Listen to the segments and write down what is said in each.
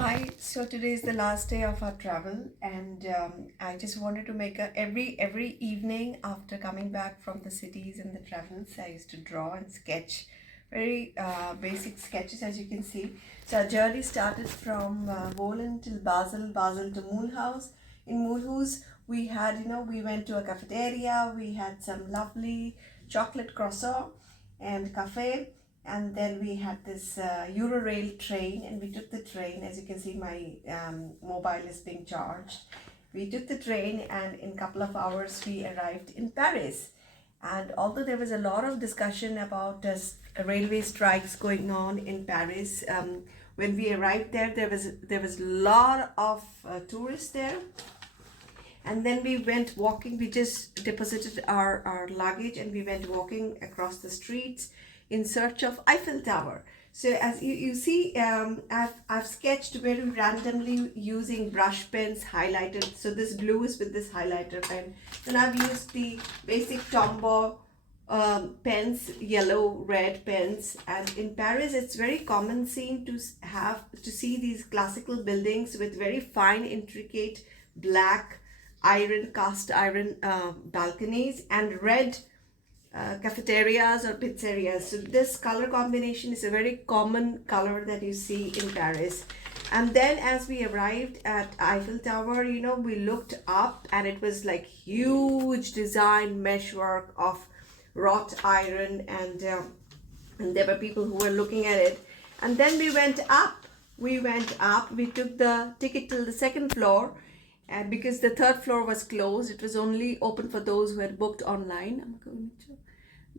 Hi, so today is the last day of our travel, and I just wanted to make a every evening after coming back from the cities and the travels, I used to draw and sketch very basic sketches, as you can see. So our journey started from Wohlen till Basel, Basel to Mulhouse. In Mulhouse, we went to a cafeteria, we had some lovely chocolate croissant and cafe, and then we had this Eurorail train, and we took the train. As you can see, my mobile is being charged. We took the train, and in a couple of hours we arrived in Paris. And although there was a lot of discussion about railway strikes going on in Paris, when we arrived there, there was a lot of tourists there. And then we went walking. We just deposited our luggage, and we went walking across the streets in search of Eiffel Tower. So as you see, I've sketched very randomly using brush pens, highlighted. So this blue is with this highlighter pen. Then I've used the basic Tombow pens, yellow, red pens. And in Paris, it's very common scene to see these classical buildings with very fine, intricate black cast iron balconies, and red cafeterias or pizzerias. So this color combination is a very common color that you see in Paris. And then as we arrived at Eiffel Tower, we looked up, and it was like huge design meshwork of wrought iron, and there were people who were looking at it. And then we went up. We took the ticket till the second floor, and because the third floor was closed, it was only open for those who had booked online.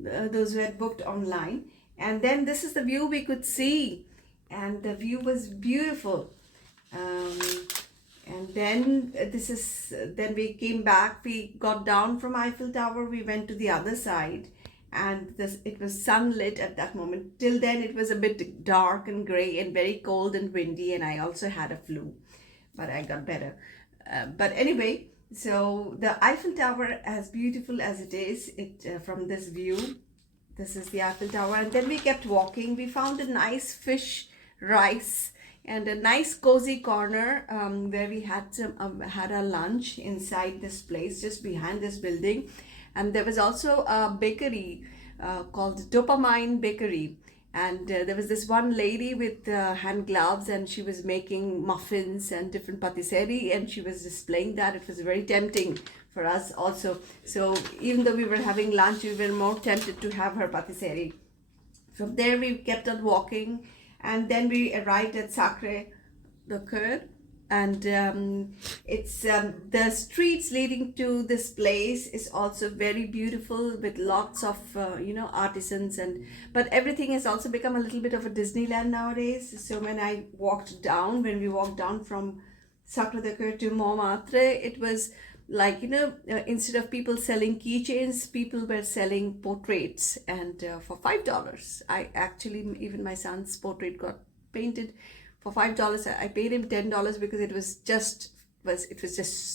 Those who had booked online. And then this is the view we could see, and the view was beautiful. And then then we came back. We got down from Eiffel Tower. We went to the other side, and it was sunlit at that moment. Till then, it was a bit dark and gray and very cold and windy, and I also had a flu, but I got better. But anyway, so the Eiffel Tower, as beautiful as it is, from this view, this is the Eiffel Tower. And then we kept walking. We found a nice fish rice and a nice cozy corner where we had our lunch inside this place, just behind this building. And there was also a bakery called Dopamine Bakery. And there was this one lady with hand gloves, and she was making muffins and different patisserie, and she was displaying that. It was very tempting for us also. So even though we were having lunch, we were more tempted to have her patisserie. From there, we kept on walking, and then we arrived at Sacré-Cœur. And it's the streets leading to this place is also very beautiful, with lots of artisans, but everything has also become a little bit of a Disneyland nowadays. So when we walked down from Sacré-Cœur to Montmartre, it was like, instead of people selling keychains, people were selling portraits, and for $5. Even my son's portrait got painted for $5. I paid him $10 because it was just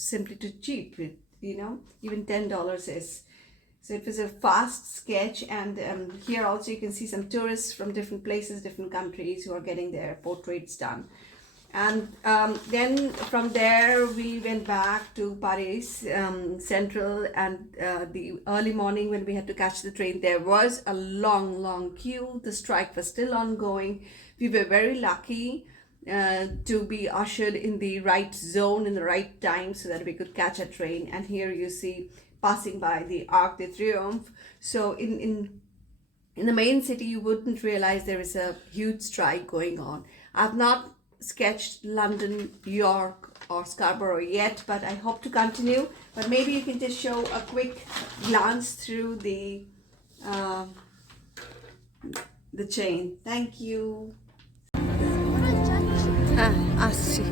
simply too cheap. Even $10 is. So it was a fast sketch, and here also you can see some tourists from different places, different countries, who are getting their portraits done. And then from there we went back to Paris Central, and the early morning when we had to catch the train, there was a long queue. The strike was still ongoing. We were very lucky to be ushered in the right zone in the right time so that we could catch a train. And here you see passing by the Arc de Triomphe. So in the main city, you wouldn't realize there is a huge strike going on. I've not sketched London, York, or Scarborough yet, but I hope to continue. But maybe you can just show a quick glance through the chain. Thank you. Ah, sì.